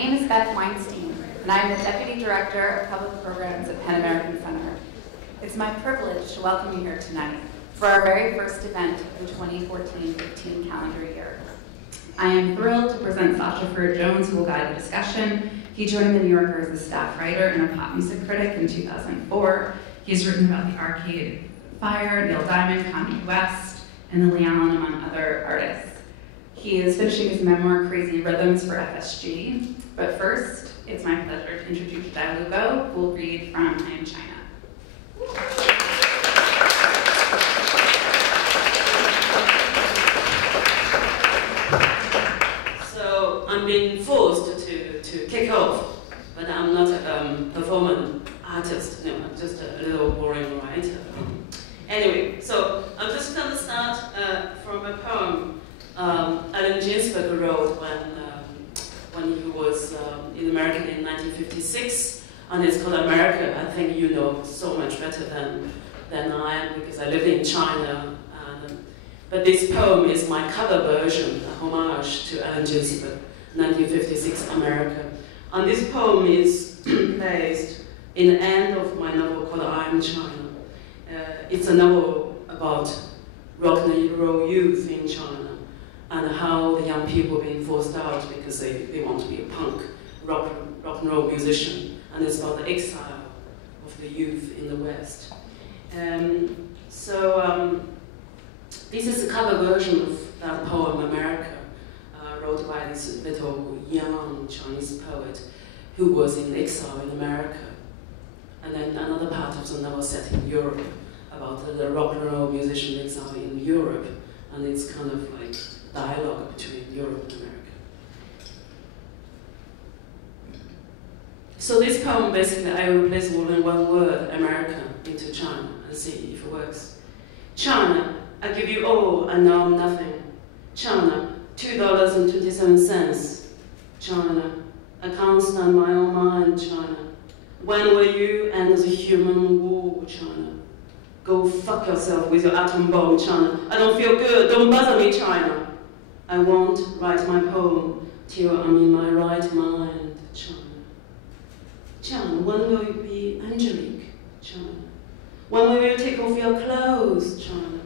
name is Beth Weinstein, and I'm the Deputy Director of Public Programs at Pan American Center. It's my privilege to welcome you here tonight for our very first event of the 2014-15 calendar year. I am thrilled to present Sasha Frere-Jones, who will guide the discussion. He joined The New Yorker as a staff writer and a pop music critic in 2004. He's written about the Arcade Fire, Neil Diamond, Kanye West, and Lily Allen, among other artists. He is finishing his memoir, Crazy Rhythms, for FSG. But first, it's my pleasure to introduce Xiaolu, who will read from I Am China. So I'm being forced to kick off, but I'm not a performance artist. No, I'm just a little boring writer. Anyway, so I'm just going to start from a poem Allen Ginsberg wrote when he was in America in 1956, and it's called America. I think you know so much better than I am, because I lived in China. But this poem is my cover version, a homage to Allen Ginsberg, 1956 America. And this poem is placed in the end of my novel called I Am China. It's a novel about rock and roll youth in China, and how the young people are being forced out because they want to be a punk rock and roll musician, and it's about the exile of the youth in the West. This is the cover version of that poem, America, wrote by this little young Chinese poet who was in exile in America. And then another part of the novel set in Europe, about the rock and roll musician exile in Europe, and it's kind of like dialogue between Europe and America. So this poem, basically, I replace in one word, America, into China, and see if it works. China, I give you all, and now I'm nothing. China, $2.27. China, I can't stand my own mind, China. When will you end the human war, China? Go fuck yourself with your atom bomb, China. I don't feel good, don't bother me, China. I won't write my poem till I'm in my right mind, China. China, when will you be angelic, China? When will you take off your clothes, China?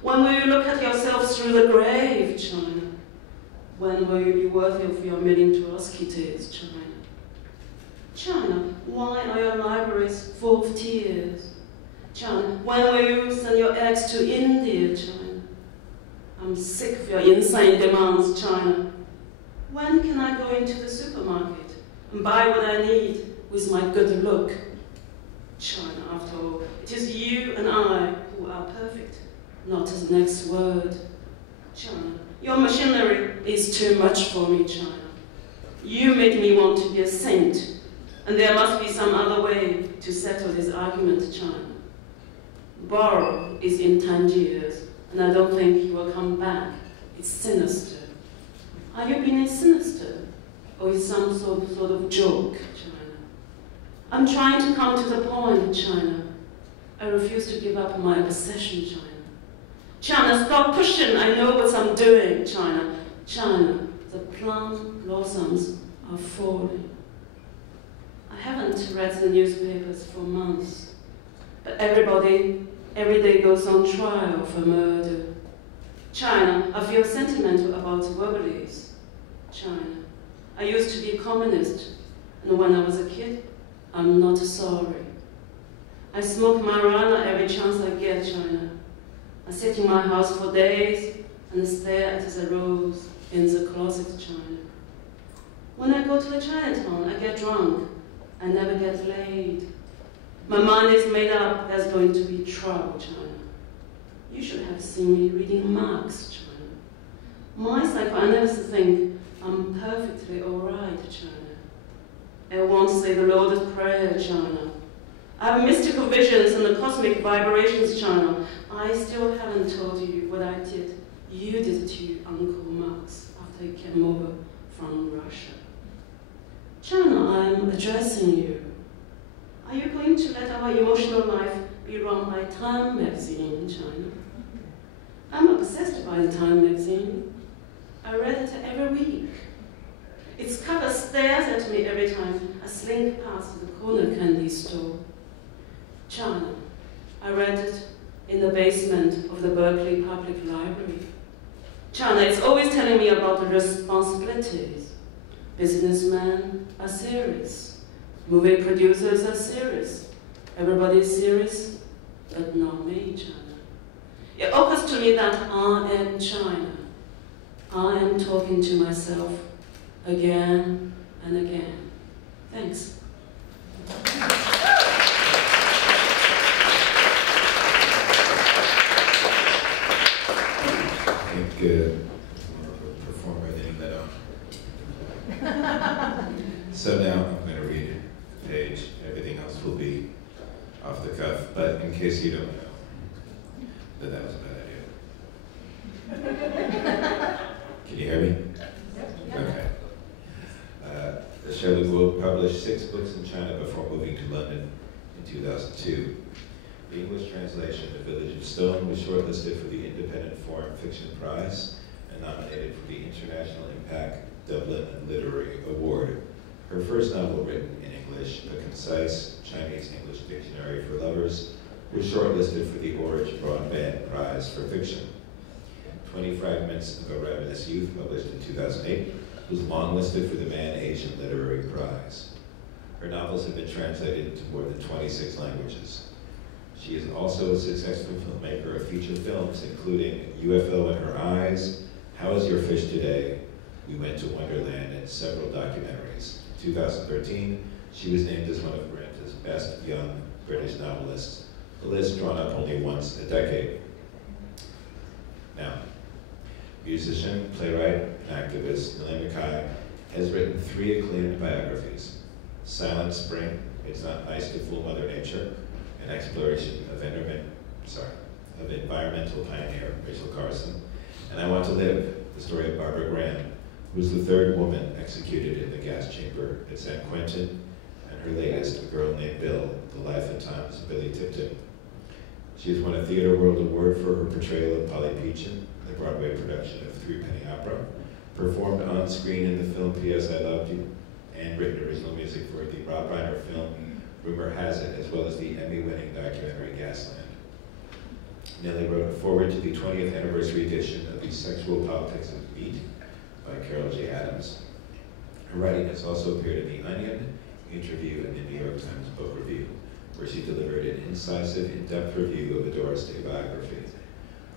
When will you look at yourself through the grave, China? When will you be worthy of your million Trotsky's, China? China, why are your libraries full of tears? China, when will you send your eggs to India, China? I'm sick of your insane demands, China. When can I go into the supermarket and buy what I need with my good look? China, after all, it is you and I who are perfect, not the next word. China, your machinery is too much for me, China. You made me want to be a saint, and there must be some other way to settle this argument, China. Borrow is in Tangiers, and I don't think he will come back. It's sinister. Are you being sinister? Or is some sort of joke, China? I'm trying to come to the point, China. I refuse to give up my obsession, China. China, stop pushing. I know what I'm doing, China. China, the plum blossoms are falling. I haven't read the newspapers for months, but everybody every day goes on trial for murder. China, I feel sentimental about Wobblies. China, I used to be a communist, and when I was a kid, I'm not sorry. I smoke marijuana every chance I get, China. I sit in my house for days and stare at the rose in the closet, China. When I go to the Chinatown, I get drunk. I never get laid. My mind is made up there's going to be trouble, China. You should have seen me reading Marx, China. My psychoanalysts think I'm perfectly all right, China. I won't say the Lord's Prayer, China. I have mystical visions and the cosmic vibrations, China. I still haven't told you what I did. You did to Uncle Marx after he came over from Russia. China, I'm addressing you. Are you going to let our emotional life be run by Time magazine, China? I'm obsessed by the Time magazine. I read it every week. Its cover stares at me every time I slink past the corner candy store. China. I read it in the basement of the Berkeley Public Library. China is always telling me about the responsibilities. Businessmen are serious. Movie producers are serious. Everybody is serious, but not me, China. It occurs to me that I am China. I am talking to myself again and again. Thanks. Good performer than that on. So now I'm going to read the page. Everything else will be off the cuff. But in case you don't know, that was a bad idea. Can you hear me? Okay. Xiaolu published 6 books in China before moving to London in 2002. The English translation, The Village of Stone, was shortlisted for the Independent Foreign Fiction Prize and nominated for the International Impact Dublin Literary Award. Her first novel, written in English, A Concise Chinese-English Dictionary for Lovers, was shortlisted for the Orange Broadband Prize for Fiction. 20 Fragments of a Ravenous Youth, published in 2008, was longlisted for the Man Asian Literary Prize. Her novels have been translated into more than 26 languages. She is also a successful filmmaker of feature films, including UFO in Her Eyes, How Is Your Fish Today, We Went to Wonderland, and several documentaries. In 2013, she was named as one of Britain's best young British novelists, a list drawn up only once a decade. Now, musician, playwright, and activist Nellie McKay has written 3 acclaimed biographies: Silent Spring, It's Not Nice to Fool Mother Nature, an exploration of environmental pioneer Rachel Carson, and I Want to Live, the story of Barbara Graham, who was the 3rd woman executed in the gas chamber at San Quentin, and her latest, A Girl Named Bill, The Life and Times of Billy Tipton. She has won a Theatre World Award for her portrayal of Polly Peachin, the Broadway production of Threepenny Opera, performed on screen in the film P.S. I Loved You, and written original music for the Rob Reiner film Rumor Has It, as well as the Emmy-winning documentary Gasland. Nellie wrote a foreword to the 20th anniversary edition of The Sexual Politics of Meat by Carol J. Adams. Her writing has also appeared in The Onion, Interview, and the New York Times Book Review, where she delivered an incisive, in-depth review of the Doris Day biography.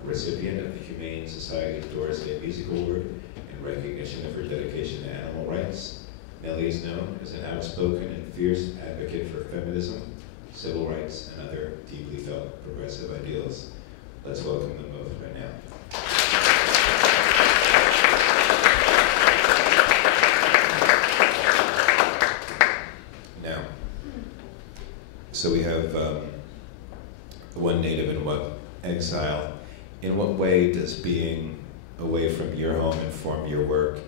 A recipient of the Humane Society's Doris Day Music Award in recognition of her dedication to animal rights, Nellie is known as an outspoken and fierce advocate for feminism, civil rights, and other deeply felt progressive ideals. Let's welcome them both right now. Now, so we have one native and one exile. In what way does being away from your home inform your work?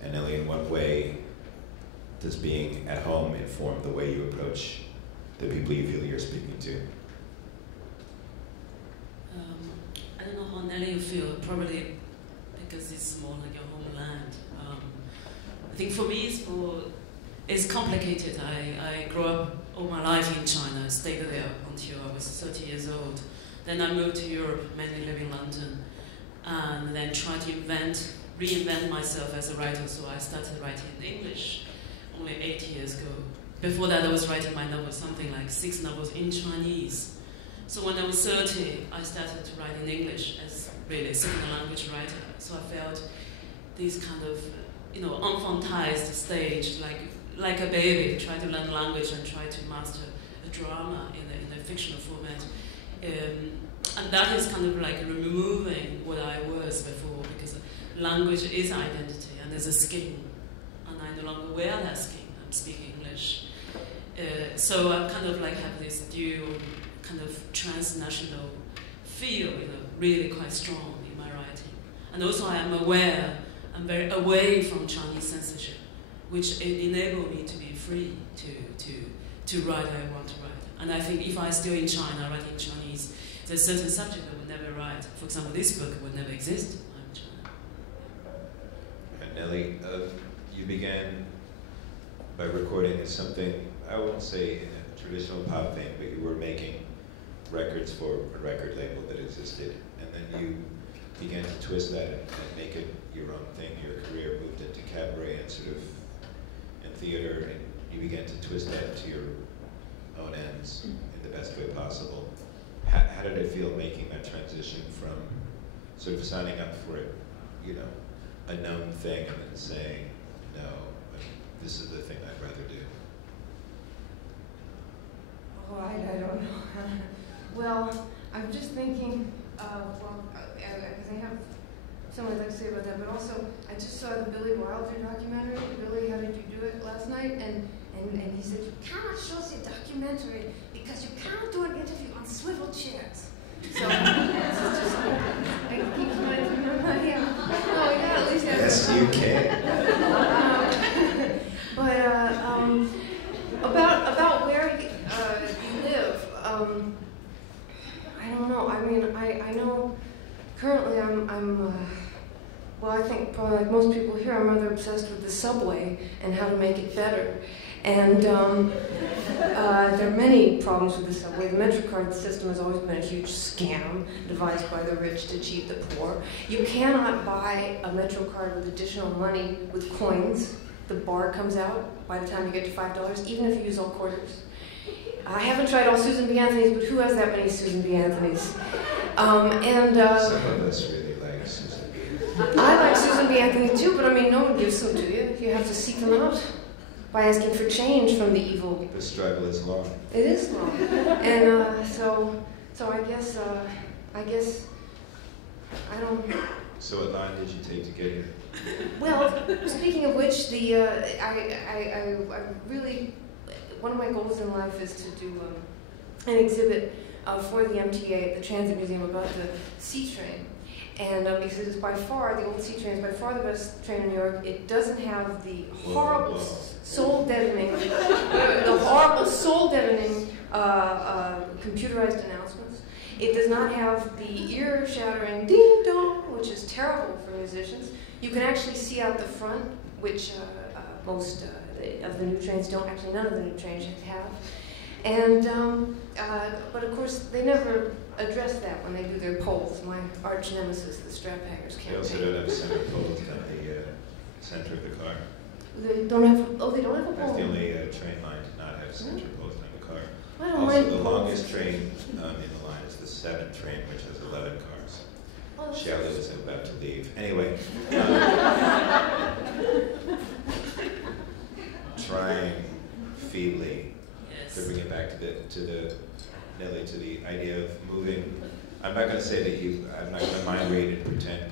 And Nellie, in what way does being at home inform the way you approach the people you feel you're speaking to? I don't know how Nellie you feel, probably because it's more like your homeland. I think for me it's complicated. I grew up all my life in China, stayed there until I was 30 years old. Then I moved to Europe, mainly live in London, and then tried to reinvent myself as a writer, so I started writing in English only 8 years ago. Before that, I was writing my novels, something like 6 novels in Chinese. So when I was 30, I started to write in English as really a second language writer. So I felt this kind of, infantized stage, like a baby, try to learn language and try to master a drama in a fictional format. And that is kind of like removing what I was before, because language is identity and there's a skin, and I no longer wear that skin. I'm speaking English. So I kind of like have this dual kind of transnational feel, really quite strong in my writing. And also I am aware, I'm very away from Chinese censorship, which enabled me to be free to write what I want to write. And I think if I still in China, writing Chinese, there's certain subject I would never write. For example, this book would never exist. I'm in China. And Nellie, you began by recording as something, I won't say in a traditional pop thing, but you were making records for a record label that existed, and then you began to twist that and make it your own thing. Your career moved into cabaret and sort of in theater, and you began to twist that to your own ends in the best way possible. How did it feel making that transition from sort of signing up for it, you know, a known thing, and then saying, no, this is the thing I'd rather do? Oh, I don't know. Well, I'm just thinking, because I have something I'd like to say about that, but also, I just saw the Billy Wilder documentary, Billy, How Did You Do It, last night, and he said, you cannot show us a documentary because you cannot do an interview on swivel chairs. So, this is just, I keep reminding me, yeah. Oh, yeah, at least yes, you can. About where you live, I don't know. I mean, I know currently well, I think probably like most people here, I'm rather obsessed with the subway and how to make it better. And there are many problems with the subway. The MetroCard system has always been a huge scam devised by the rich to cheat the poor. You cannot buy a MetroCard with additional money with coins. The bar comes out by the time you get to $5, even if you use all quarters. I haven't tried all Susan B. Anthony's, but who has that many Susan B. Anthony's? Some of us really like Susan B. I like Susan B. Anthony too, but I mean, no one gives them to you. You have to seek them out by asking for change from the evil. The struggle is long. It is long, and so I guess I don't. So what line did you take to get here? Well, speaking of which, I really, one of my goals in life is to do an exhibit for the MTA at the Transit Museum about the C train. And because it is by far, the old C train is by far the best train in New York. It doesn't have the horrible, soul-deadening, computerized announcements. It does not have the ear-shattering ding-dong, which is terrible for musicians. You can actually see out the front, which most of the new trains don't. Actually, none of the new trains have. And but of course, they never address that when they do their polls. My arch nemesis, the strap hangers, They campaign. also don't have center poles down the center of the car. They don't have. Oh, they don't have a That's pole. the only train line to not have center poles down the car. I don't Also, mind the poles. longest train in the line is the 7 train, which has 11 cars. Oh, that's Xiaolu is about to leave. Anyway, trying feebly to bring it back to the Nellie, to the idea of moving. I'm not going to say that I'm not going to mind read and pretend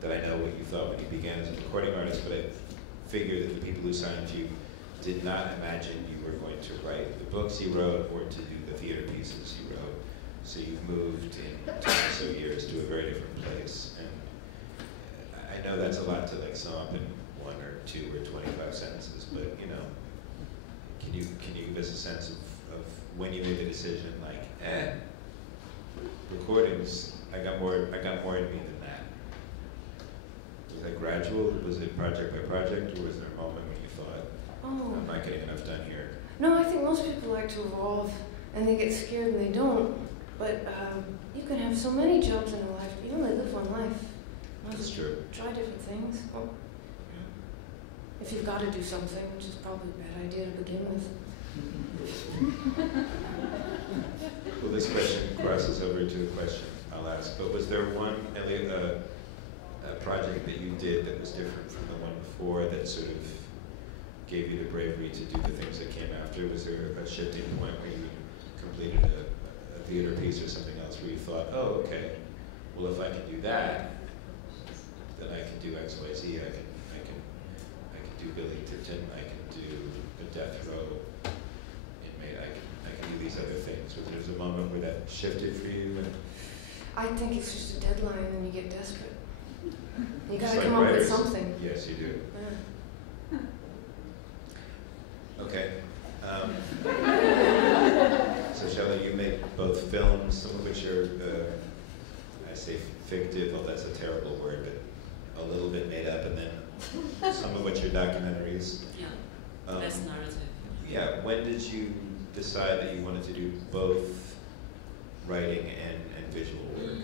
that I know what you thought when you began as a recording artist, but I figure that the people who signed you did not imagine you were going to write the books you wrote or to do the theater pieces you wrote. So you've moved in 10 or so years to a very different place. And I know that's a lot to like sum up in 1 or 2 or 25 sentences, but you know, can you give us a sense of when you made the decision, like, recordings, I got more in me than that? Was that gradual? Was it project by project, or was there a moment when you thought, Oh. I'm not getting enough done here? No, I think most people like to evolve, and they get scared and they don't. But you can have so many jobs in a life. You only live one life. That's true. Try different things. Well, if you've got to do something, which is probably a bad idea to begin with. Well, this question crosses over to a question I'll ask, but was there one, Elliot, a project that you did that was different from the one before that sort of gave you the bravery to do the things that came after? Was there a shifting point where you completed a theater piece or something else where you thought, oh, okay, well, if I can do that, then I can do X, Y, Z. I can do Billy Tipton. I can do the death row inmate. I can do these other things. Was there a moment where that shifted for you? And I think it's just a deadline, and then you get desperate. You got Just to like come up with writers. something. Yes, you do. Yeah. Okay. So Xiaolu, you made both films, some of which are, I say fictive, well that's a terrible word, but a little bit made up, and then some of which are documentaries. Yeah, less narrative. Yeah, when did you decide that you wanted to do both writing and visual work?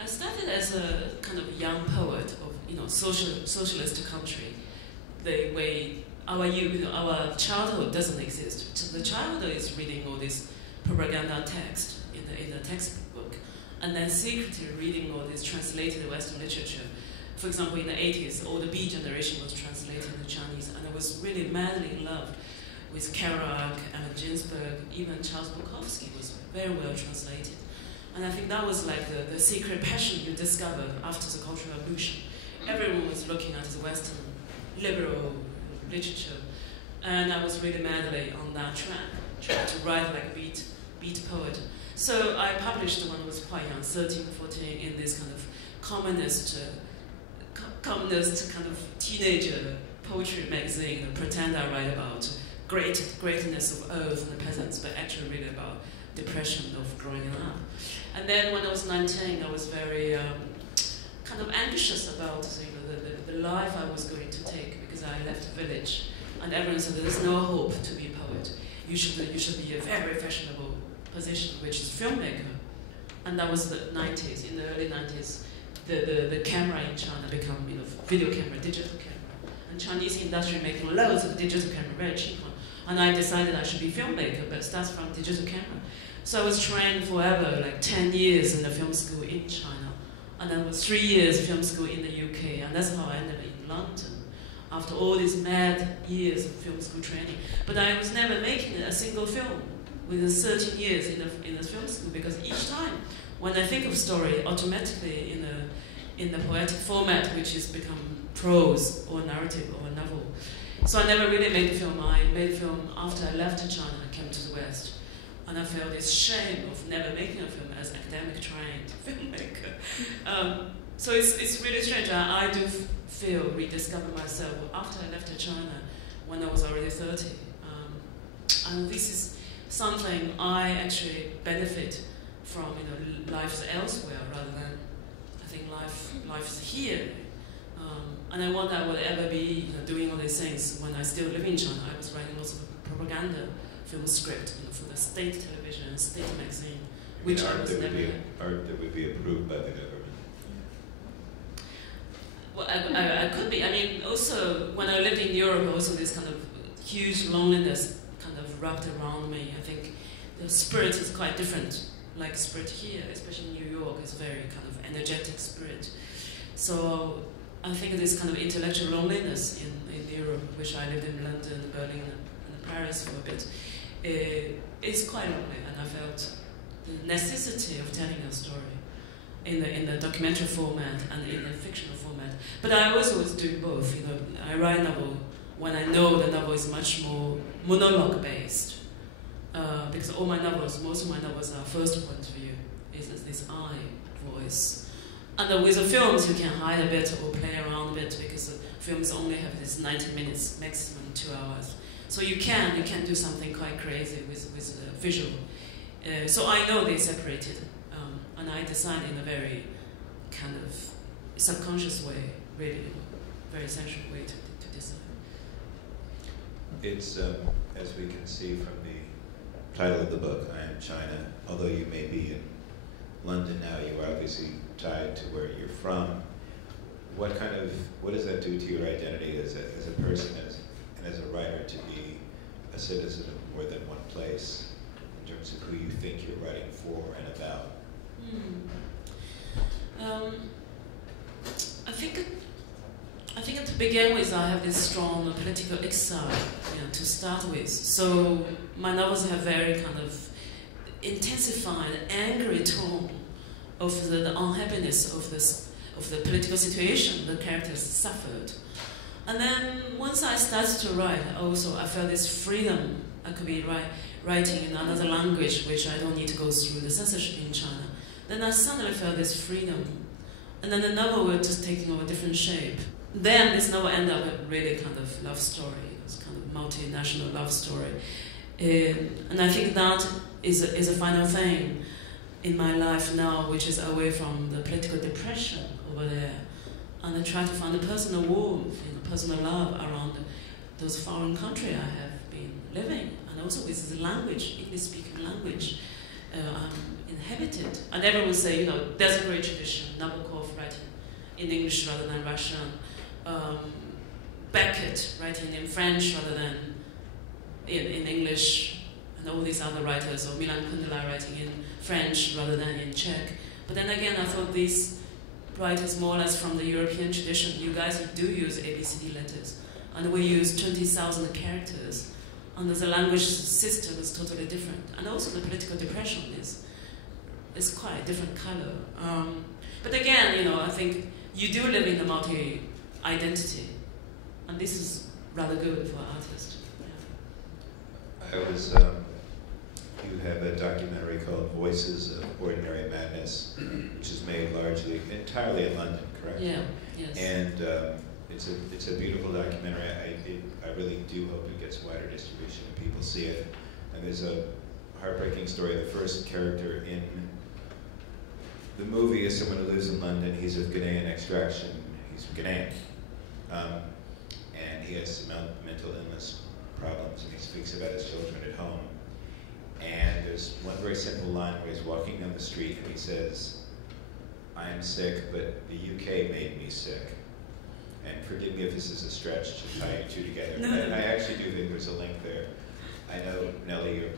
I started as a kind of young poet of socialist country, the way our youth, our childhood doesn't exist. So the childhood is reading all this propaganda text in the textbook, and then secretly reading all this translated Western literature. For example, in the 80s, all the B generation was translated into Chinese, and I was really madly in love with Kerouac, Allen Ginsberg, even Charles Bukowski was very well translated. And I think that was like the secret passion you discovered after the Cultural Revolution. Everyone was looking at the Western liberal literature, and I was really madly on that track, trying to write like beat poet. So I published when I was quite young, 13, 14, in this kind of communist kind of teenager poetry magazine, pretend I write about greatness of earth and the peasants, but actually really about depression of growing up. And then when I was 19, I was very kind of anxious about the life I was going to take, because I left the village, and everyone said there's no hope to be a poet. You should be a very fashionable position, which is filmmaker. And that was the 90s. In the early 90s, the camera in China became video camera, digital camera, and Chinese industry making loads of digital camera, very cheap one. And I decided I should be filmmaker, but it starts from digital camera. So I was trained forever, like 10 years in the film school in China, and then was 3 years film school in the UK, and that's how I ended up in London after all these mad years of film school training. But I was never making a single film within 13 years in the film school, because each time when I think of story, automatically in the poetic format, which has become prose or narrative or a novel. So I never really made a film. I made a film after I left China and came to the West. And I felt this shame of never making a film as academic trained filmmaker. So it's really strange. I do rediscover myself after I left China when I was already 30. And this is something I actually benefit from, life elsewhere rather than, I think life is here. And I wonder I would ever be doing all these things when I still live in China. I was writing lots of propaganda film script for the state television, state magazine, which I was never... Art that would be approved by the government. Well, I could be. I mean, also, when I lived in Europe, also this kind of huge loneliness kind of wrapped around me. I think the spirit is quite different, like spirit here, especially in New York, is very kind of energetic spirit. So I think this kind of intellectual loneliness in Europe, which I lived in London, Berlin, and Paris for a bit, is quite lonely, and I felt the necessity of telling a story in the documentary format and in the fictional format. But I also was doing both. I write a novel when I know the novel is much more monologue based, because most of my novels are first point of view, is this I voice. And with the films, you can hide a bit or play around a bit, because the films only have this 90 minutes, maximum 2 hours. So you can do something quite crazy with visual. So I know they separated, and I decided in a very kind of subconscious way, really, very sensual way to design. It's, as we can see from the title of the book, I Am China, although you may be in London now, you are obviously tied to where you're from. What does that do to your identity as a person and as a writer, to be a citizen of more than one place, in terms of who you think you're writing for and about? I think to begin with, I have this strong political exile, to start with. So my novels have very kind of intensified, angry tone of the unhappiness of the political situation the characters suffered. And then once I started to write, I felt this freedom. I could be writing in another language, which I don't need to go through the censorship in China. Then I suddenly felt this freedom. And then the novel was just taking on a different shape. Then this novel ended up a really kind of love story. It was kind of multinational love story. And I think that is a final thing in my life now, which is away from the political depression over there, and I try to find a personal warmth, personal love around those foreign countries I have been living, and also with the language, English-speaking language, inhabited. And everyone say, there's a great tradition, Nabokov writing in English rather than Russian, Beckett writing in French rather than in English, and all these other writers, or Milan Kundera writing in French rather than in Czech. But then again, I thought these writers more or less from the European tradition. You guys do use ABCD letters, and we use 20,000 characters, and the language system is totally different. And also the political depression is quite a different color. But again, I think you do live in a multi-identity, and this is rather good for artists. Yeah. You have a documentary called Voices of Ordinary Madness, which is made entirely in London, correct? Yeah, yes. And it's a beautiful documentary. I really do hope it gets wider distribution and people see it. And there's a heartbreaking story. The first character in the movie is someone who lives in London. He's of Ghanaian extraction. He's Ghanaian. And he has some mental illness problems, and he speaks about his children at home. And there's one very simple line where he's walking down the street and he says, "I am sick, but the UK made me sick." And forgive me if this is a stretch to tie you two together, but I actually do think there's a link there. I know, Nellie, you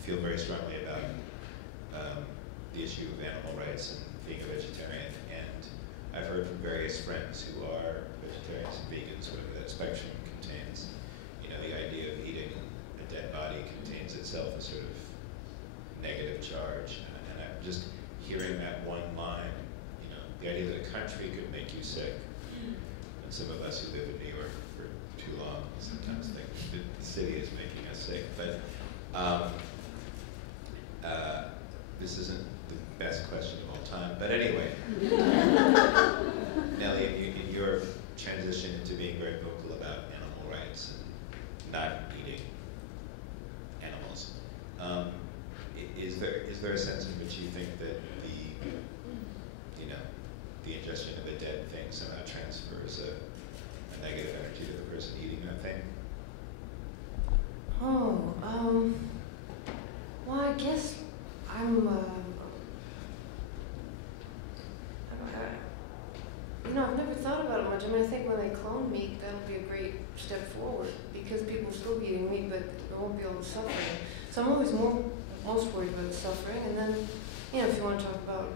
feel very strongly about the issue of animal rights and being a vegetarian, and I've heard from various friends who are vegetarians and vegans, whatever that spectrum contains, the idea of eating a dead body contains itself a sort of negative charge, and I'm just hearing that one line, the idea that a country could make you sick, and some of us who live in New York for too long sometimes think that the city is making us sick, but this isn't the best question of all time, but anyway. Nellie, in your transition into being very vocal about animal rights and not eating animals, is there a sense in which you think that the ingestion of a dead thing somehow transfers a negative energy to the person eating that thing? Well, I guess I've never thought about it much. I think when they clone meat, that'll be a great step forward, because people will still be eating meat, but there won't be all the suffering. So I'm always most worried about the suffering. And then, if you want to talk about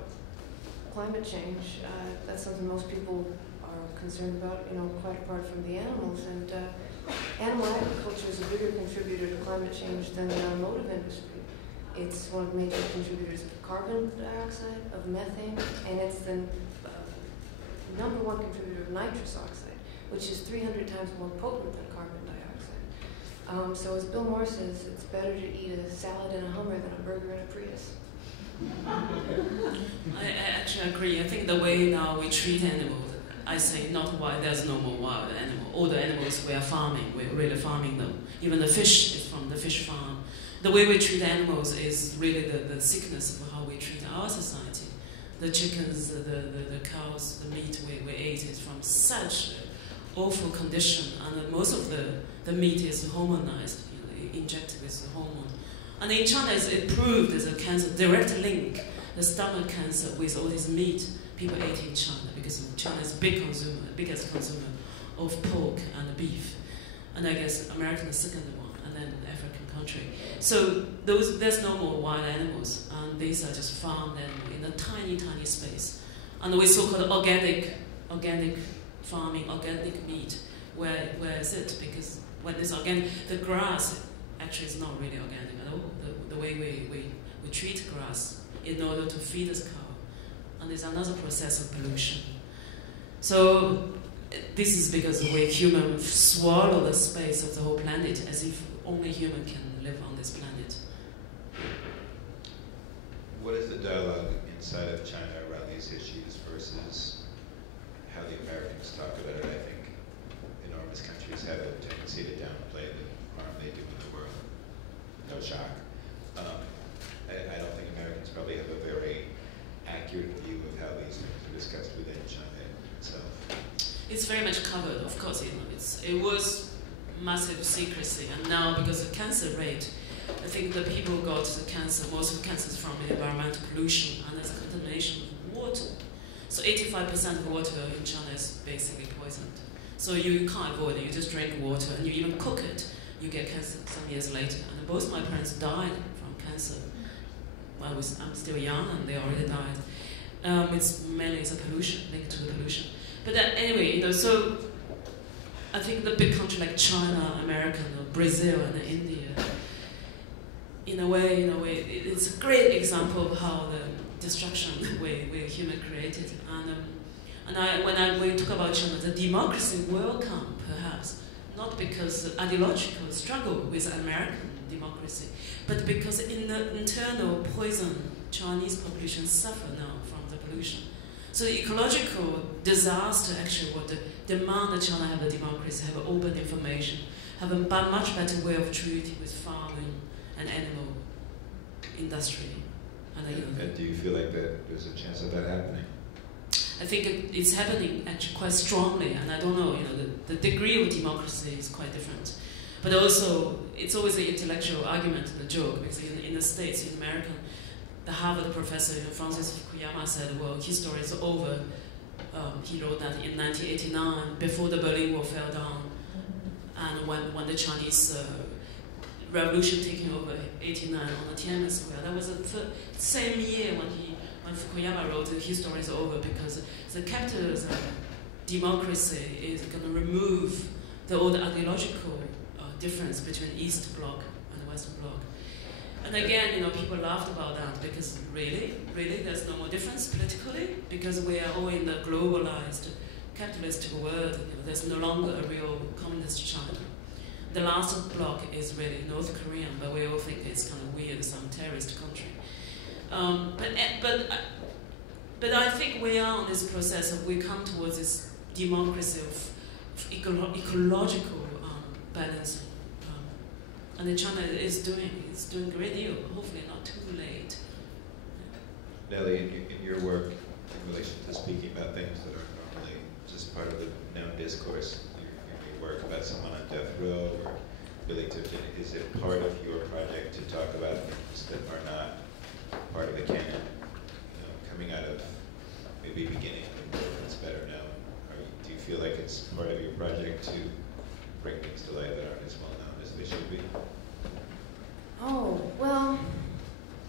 climate change, that's something most people are concerned about, quite apart from the animals. And animal agriculture is a bigger contributor to climate change than the automotive industry. It's one of the major contributors of carbon dioxide, of methane, and it's the number one contributor of nitrous oxide, which is 300 times more potent than carbon dioxide. So as Bill Maher says, it's better to eat a salad in a Hummer than a burger in a Prius. I actually agree. I think the way now we treat animals, I say not why there's no more wild animal. All the animals we are farming, we're really farming them. Even the fish is from the fish farm. The way we treat animals is really the sickness of how we treat our society. The chickens, the cows, the meat we eat is from such awful condition, and most of the meat is hormonized, injected with the hormone. And in China, it proved there's a cancer, direct link, the stomach cancer with all this meat people eat in China, because China is biggest consumer of pork and beef. And I guess America is the second one, and then African country. So there's no more wild animals, and these are just farmed animals in a tiny, tiny space. And we so-called organic farming, organic meat. Where is it? Because when it's organic, the grass actually is not really organic at all. The way we treat grass in order to feed this cow, and there's another process of pollution. So this is because we humans swallow the space of the whole planet as if only human can live on this planet. What is the dialogue inside of China around these issues versus how the Americans talk about it? I think enormous countries have a tendency to downplay the harm they do in the world. No shock. I don't think Americans probably have a very accurate view of how these things are discussed within China itself. of course, it was massive secrecy, and now because of cancer rate, I think the people got the cancer, most of the cancers from environmental pollution, and there's contamination of water. So 85% of water in China is basically poisoned. So you can't avoid it, you just drink water, and you even cook it, you get cancer some years later. And both my parents died from cancer. Well, I'm still young, and they already died. It's mainly a pollution, linked to the pollution. But anyway, so I think the big country like China, America, Brazil, and India, in a way, it's a great example of how the destruction we human created. And when we talk about China, the democracy will come, perhaps, not because of ideological struggle with American democracy, but because in the internal poison, Chinese population suffer now from the pollution. So the ecological disaster actually would demand that China have a democracy, have open information, have a much better way of treating with farming and animal industry. And do you feel like that there's a chance of that happening? I think it's happening actually quite strongly, and I don't know, the degree of democracy is quite different. But also, it's always an intellectual argument, the joke, because in the States, in America, the Harvard professor, Francis Fukuyama, said, well, history is over. He wrote that in 1989, before the Berlin Wall fell down, and when the Chinese revolution taking over 89 on the Tiananmen Square. That was the same year when Fukuyama wrote history is over, because the capitalism democracy is going to remove the old ideological difference between East Bloc and the West Bloc. And again, people laughed about that, because really, there's no more difference politically, because we are all in the globalized capitalist world. There's no longer a real communist China. The last bloc is really North Korean, but we all think it's kind of weird, some terrorist country. But I think we are on this process of we come towards this democracy of ecological balancing. And China is doing a great deal, hopefully not too late. Nellie, in your work in relation to speaking about things that are normally just part of the known discourse, your work about someone on death row, or willing to, is it part of your project to talk about things that are not part of the canon, coming out of maybe beginning with what's better known? Do you feel like it's part of your project to bring things to light that aren't as well known as they should be? Oh, well,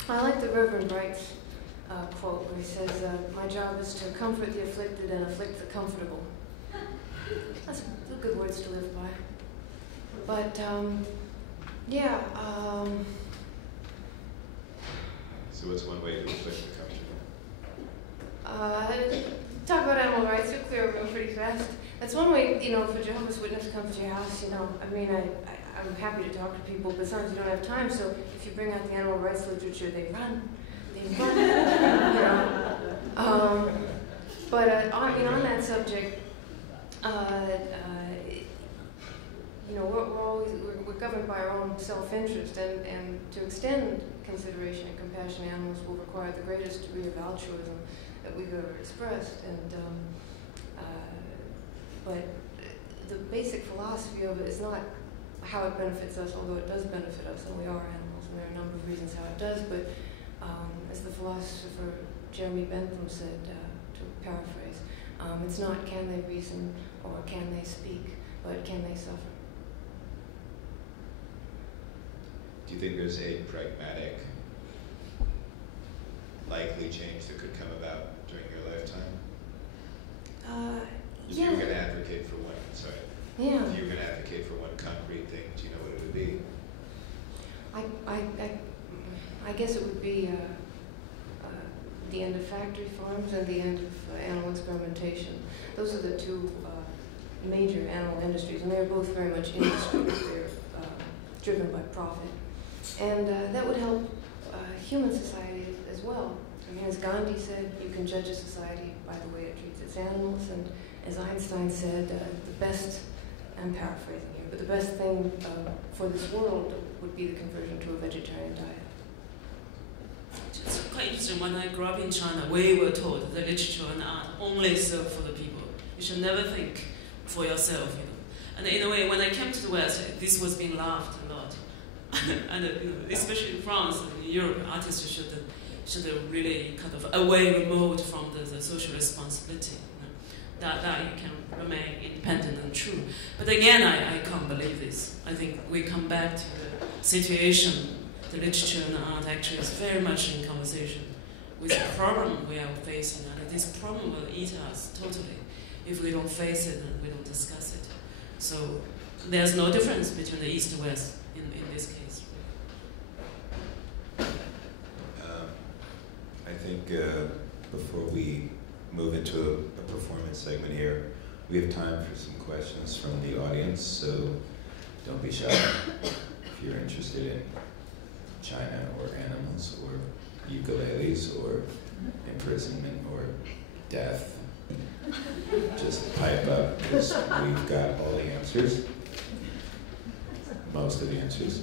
I like the Reverend Bright's quote where he says, my job is to comfort the afflicted and afflict the comfortable. That's good words to live by. But, yeah. So what's one way to afflict the comfortable? Talk about animal rights, you'll clear them pretty fast. That's one way, for Jehovah's Witness to come to your house, I'm happy to talk to people, but sometimes you don't have time, so if you bring out the animal rights literature, they run. But on that subject, we're governed by our own self-interest, and to extend consideration and compassion to animals will require the greatest degree of altruism that we've ever expressed. But the basic philosophy of it is not how it benefits us, although it does benefit us, and we are animals, and there are a number of reasons how it does. But as the philosopher Jeremy Bentham said, to paraphrase, it's not can they reason or can they speak, but can they suffer. Do you think there's a pragmatic, likely change that could come about during your lifetime? If you were going to advocate for one, Yeah. If you were going to advocate for one concrete thing, do you know what it would be? I guess it would be the end of factory farms and the end of animal experimentation. Those are the two major animal industries, and they're both very much industries. They're driven by profit. And that would help human society as well. I mean, as Gandhi said, you can judge a society by the way it treats its animals, and as Einstein said, the best, I'm paraphrasing here, but the best thing for this world would be the conversion to a vegetarian diet. It's quite interesting. When I grew up in China, we were taught that literature and art only serve for the people. You should never think for yourself, And in a way, when I came to the West, this was being laughed a lot. And especially in France, in Europe, artists should really kind of away remote from the social responsibility. That you can remain independent and true. But again, I can't believe this. I think we come back to the situation. The literature and art actually is very much in conversation with the problem we are facing, and this problem will eat us totally if we don't face it and we don't discuss it. So there's no difference between the East and West in this case. I think before we move into a performance segment here, we have time for some questions from the audience, so don't be shy. If you're interested in China or animals or ukuleles or imprisonment or death, just pipe up, because we've got all the answers, most of the answers.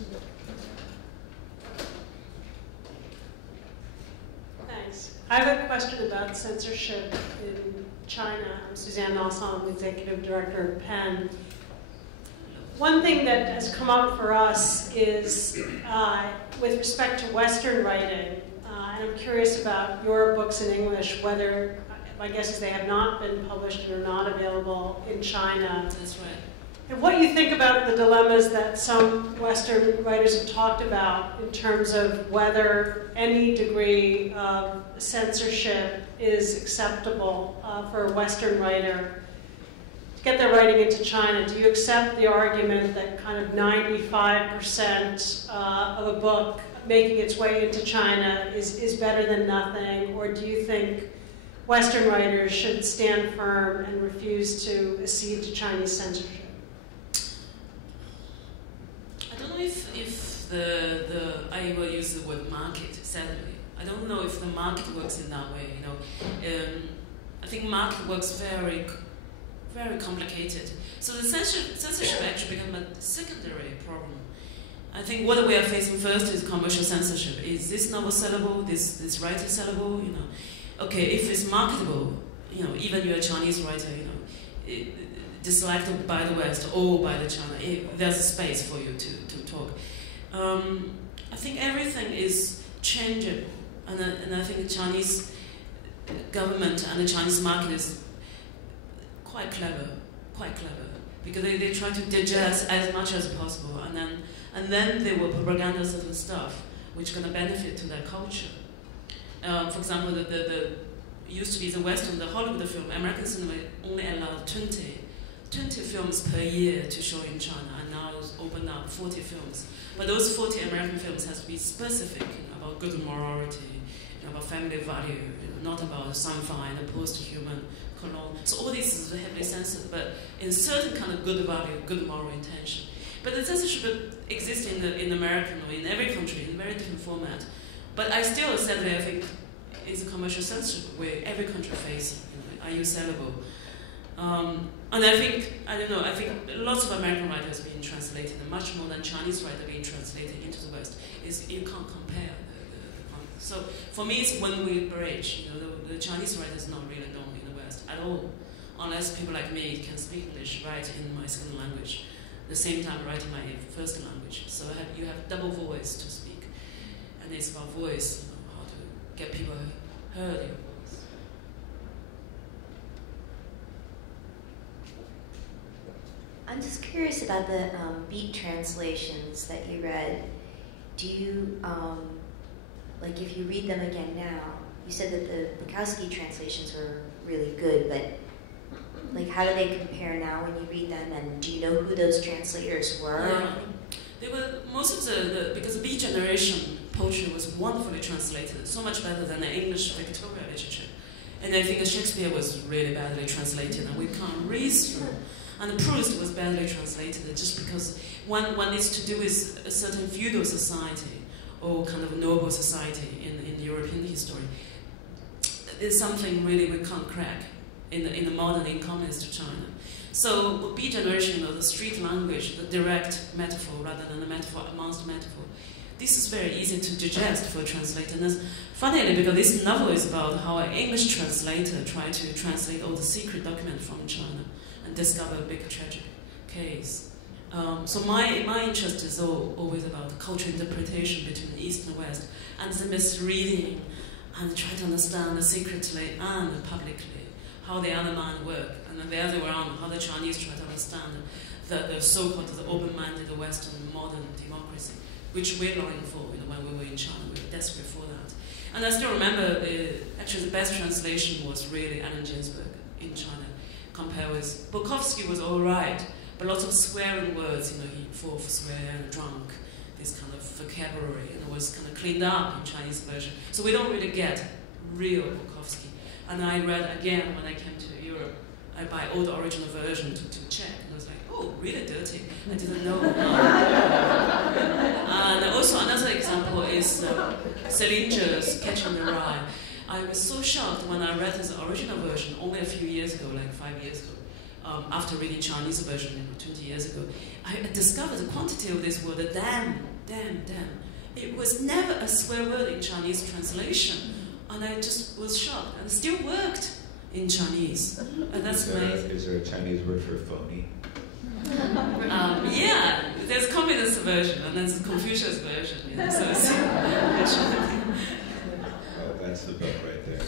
Thanks. I have a question about censorship in China. I'm Suzanne Nosson, Executive Director of PEN. One thing that has come up for us is with respect to Western writing, and I'm curious about your books in English, whether, my guess is they have not been published and are not available in China. That's right. And what you think about the dilemmas that some Western writers have talked about in terms of whether any degree of censorship is acceptable for a Western writer to get their writing into China. Do you accept the argument that kind of 95% of a book making its way into China is better than nothing, or do you think Western writers should stand firm and refuse to accede to Chinese censorship? I don't know if I will use the word market, sadly. I don't know if the market works in that way, I think market works very, very complicated. So the censorship actually becomes a secondary problem. I think what we are facing first is commercial censorship. Is this novel sellable? This writer sellable? Okay, if it's marketable, even you're a Chinese writer, disliked by the West or by the China, there's a space for you to talk. I think everything is changeable, and I think the Chinese government and the Chinese market is quite clever, because they try to digest as much as possible, and then they will propaganda certain stuff which is going to benefit to their culture. For example, the used to be the Western, the Hollywood film, American cinema only allowed 20 films per year to show in China, and now it's opened up 40 films. But those 40 American films has to be specific about good morality, about family value, not about sci-fi and post-human colonial. So all this is heavily censored, but in certain kind of good value, good moral intention. But the censorship exists in American or in every country in a very different format. But I still, sadly, I think it's a commercial censorship where every country faces. Are you sellable? And I think lots of American writers being translated, and much more than Chinese writers being translated into the West. You can't compare the So for me, it's one-way bridge. The Chinese writers not really known in the West at all, unless people like me can speak English, write in my second language, at the same time writing my first language. So you have double voice to speak, and it's about voice, how to get people heard your voice. I'm just curious about the beat translations that you read. Do you, if you read them again now, you said that the Bukowski translations were really good, but how do they compare now when you read them, and do you know who those translators were? Yeah. They were, most of because the Beat generation poetry was wonderfully translated, so much better than the English Victoria literature. And I think Shakespeare was really badly translated, and we can't read through. And Proust was badly translated just because one is to do with a certain feudal society or kind of noble society in European history. There's something really we can't crack in the modern, in communist China. So Beat generation, the street language, the direct metaphor rather than the metaphor amongst metaphor, this is very easy to digest for a translator. And funnily, because this novel is about how an English translator tried to translate all the secret documents from China and discover a big tragic case. So my interest is always about cultural interpretation between the East and West, and the misreading, and try to understand secretly and publicly how the other man work, and the other way around, how the Chinese try to understand the so-called open-minded Western modern democracy, which we're longing for. When we were in China, we were desperate for that. And I still remember, actually the best translation was really Allen Ginsberg in China, compared with Bukowski was all right, but lots of swearing words, for swear and drunk, this kind of vocabulary, and it was kind of cleaned up in Chinese version. So we don't really get real Bukowski. And I read again when I came to Europe, I buy all the original version to check, and I was like, oh, really dirty. I didn't know. And also another example is Selinger's Catching the Rye. I was so shocked when I read his original version only a few years ago, like 5 years ago. After reading Chinese version 20 years ago, I discovered the quantity of this word, damn. It was never a swear word in Chinese translation, and I just was shocked, and it still worked in Chinese. And that's amazing. Is there a Chinese word for phony? Yeah, there's communist version, and there's Confucius version. So it's Oh, that's the book right there.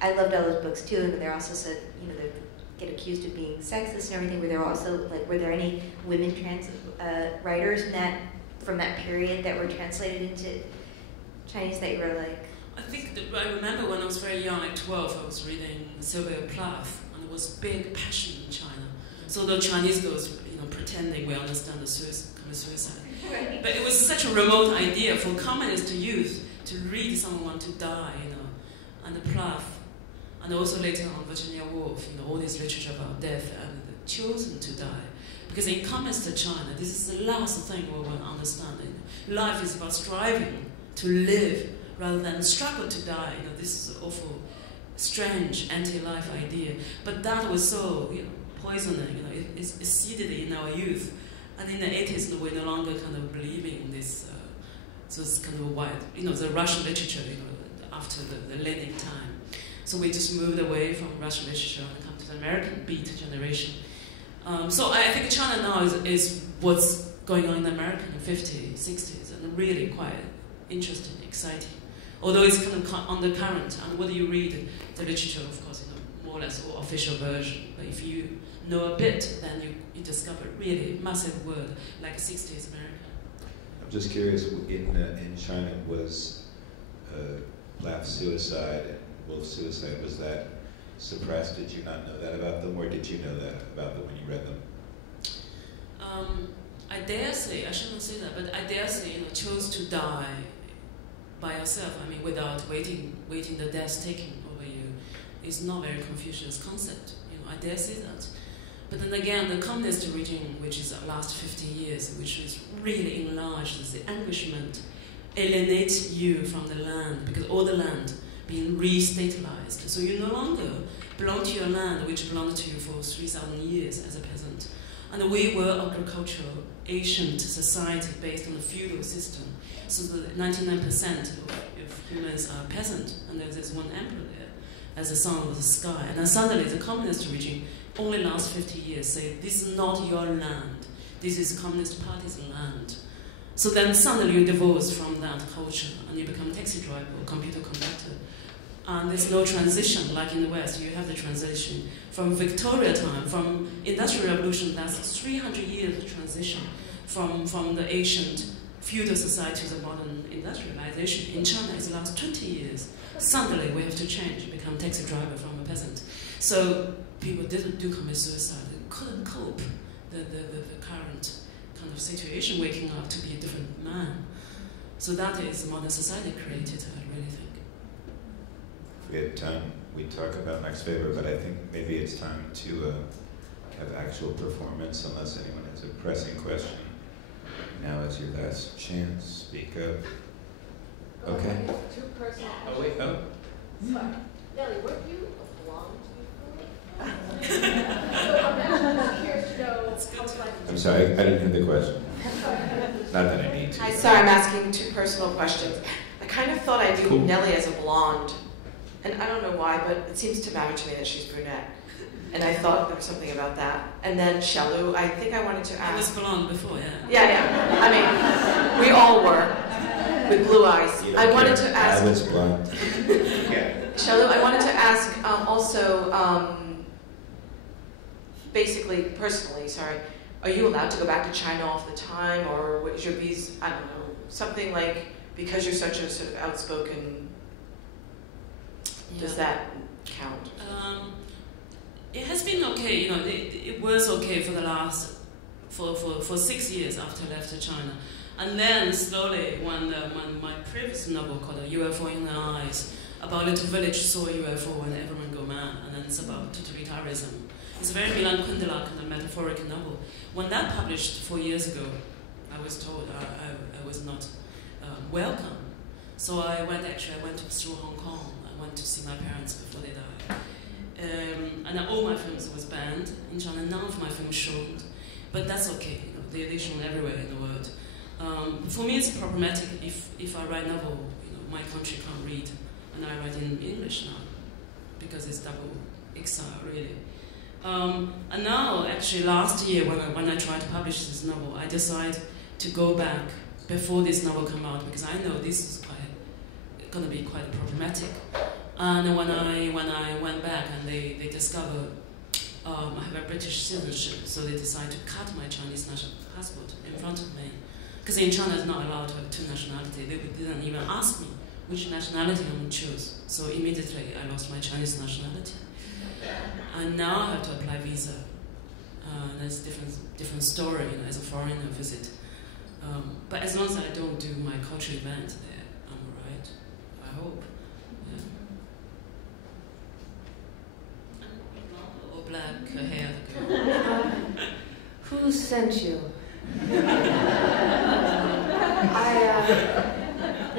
I loved all those books too, and they're also said, they get accused of being sexist and everything. Were there also were there any women writers from that period that were translated into Chinese that you were like? I think I remember when I was very young, like 12, I was reading Sylvia Plath, and there was big passion in China. So the Chinese girls, pretending we understand the suicide. Right. But it was such a remote idea for communist youth to read someone to die, and the Plath. And also later on, Virginia Woolf, all this literature about death and the chosen to die. Because in communist China, this is the last thing we want to understand. Life is about striving to live rather than struggle to die. This is an awful, strange anti-life idea. But that was so poisoning. It seeded in our youth. And in the 80s, we're no longer kind of believing this. So it's kind of wide, the Russian literature, after the Lenin time. So we just moved away from Russian literature and come to the American beat generation. So I think China now is what's going on in America in the 50s, 60s, and really quite interesting, exciting. Although it's kind of undercurrent, and whether you read the literature, of course, more or less all official version, but if you know a bit, then you discover really massive word like 60s America. I'm just curious, in China was Plath's suicide and Woolf's suicide, was that suppressed? Did you not know that about them, or did you know that about them when you read them? I dare say, I shouldn't say that, but I dare say, chose to die by yourself. Without waiting the death taking over you, is not very Confucius concept. I dare say that. But then again, the communist regime, which is the last 50 years, which is really enlarged the anguishment, alienates you from the land, because all the land being re-statalized. So you no longer belong to your land, which belonged to you for 3,000 years as a peasant. And we were agricultural, ancient society based on the feudal system. So the 99% of humans are peasant, and there's one emperor there as the son of the sky. And then suddenly the communist regime only lasts 50 years, say, this is not your land, this is Communist Party's land. So then suddenly you divorce from that culture, and you become taxi driver or computer conductor. And there's no transition, like in the West. You have the transition from Victoria time, from Industrial Revolution, that's 300 years of transition from the ancient feudal society to the modern industrialization. In China, it's the last 20 years. Suddenly, we have to change, become taxi driver from a peasant. So people didn't do commit suicide. They couldn't cope the current kind of situation, waking up to be a different man. So that is the modern society created, I really think. If we had time, we'd talk about Max Weber, but I think maybe it's time to have actual performance, unless anyone has a pressing question. Now is your last chance. Speak up. Okay. Two personal questions. Oh, wait, oh. Sorry. Nellie, weren't you a blonde before? So I'm actually curious to know. I'm sorry, I didn't hear the question. Not that I need to. Hi, sorry, I'm asking two personal questions. I kind of thought I knew Cool. Nellie as a blonde, And I don't know why, but it seems to matter to me that she's brunette. And I thought there was something about that. And then Xiaolu, I think I wanted to ask. I was blonde before, yeah. Yeah. I mean, we all were, with blue eyes. I wanted to ask. I was blonde. Xiaolu, I wanted to ask also, basically, personally, sorry, are you allowed to go back to China all the time, or what is your visa? I don't know, something like, because you're such a sort of outspoken, does that count? It has been okay, you know, it was okay for the last, for 6 years after I left China. And then slowly, when my previous novel called UFO in the Eyes, about a little village saw a UFO and everyone go mad, and then it's about totalitarianism. It's a very Milan Kundera kind of metaphoric novel. When that published 4 years ago, I was told I was not welcome. So I went through Hong Kong. I went to see my parents before they died. And all my films was banned in China. None of my films showed, but that's okay. You know, they shown everywhere in the world. For me, it's problematic if I write novel, you know, my country can't read, and I write in English now because it's double exile, really. And now, actually, last year when I tried to publish this novel, I decided to go back before this novel come out because I know this is going to be quite problematic. And when I went back and they discovered I have a British citizenship, so they decided to cut my Chinese national passport in front of me. Because in China, it's not allowed to have two nationalities. They didn't even ask me which nationality I would choose. So immediately, I lost my Chinese nationality. And now I have to apply visa. That's a different story, you know, as a foreigner visit. But as long as I don't do my cultural event there, I'm all right. I hope. Or black hair. Who sent you?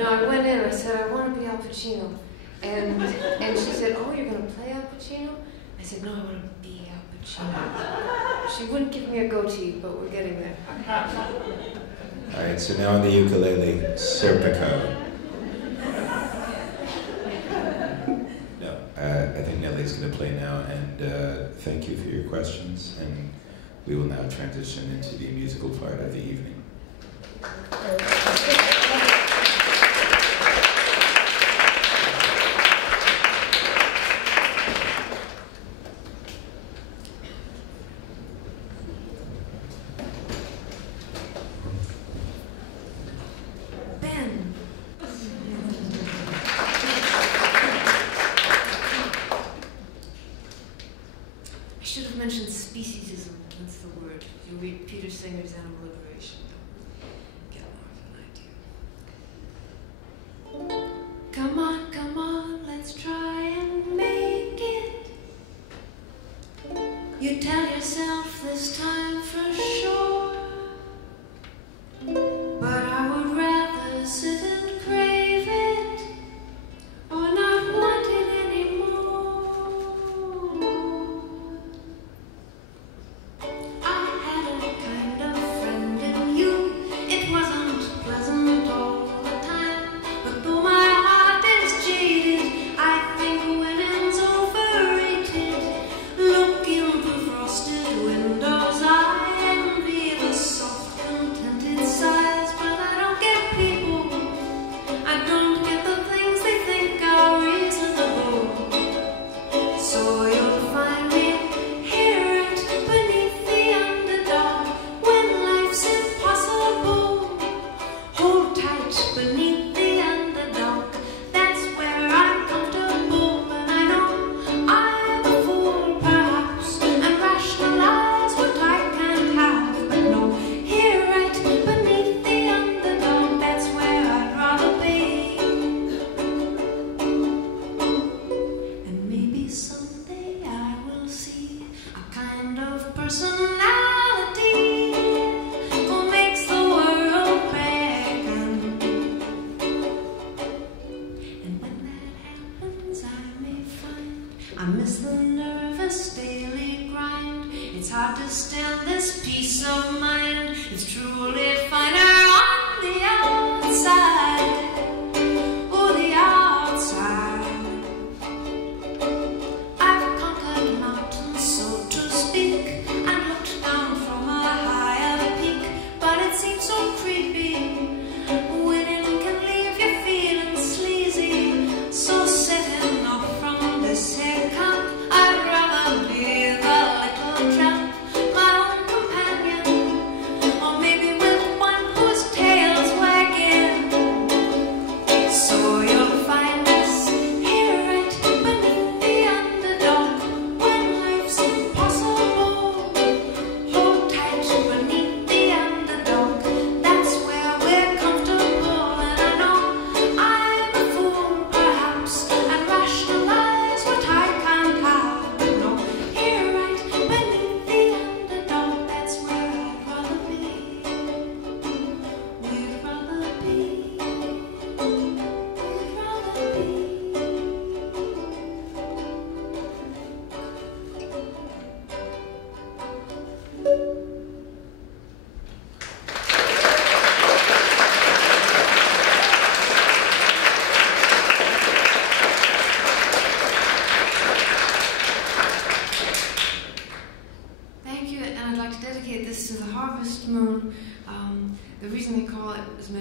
I went in, I said, I want to be Al Pacino. And she said, oh, you're going to play Al Pacino? I said, no, I want to be Al Pacino. She wouldn't give me a goatee, but we're getting there. All right, so now on the ukulele, Serpico. No, I think Nellie's going to play now, and thank you for your questions, and we will now transition into the musical part of the evening.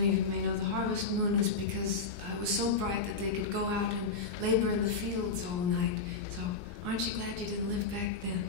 many of you may know, the harvest moon is because it was so bright that they could go out and labor in the fields all night. So aren't you glad you didn't live back then?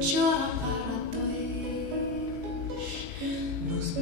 Chora para dois nos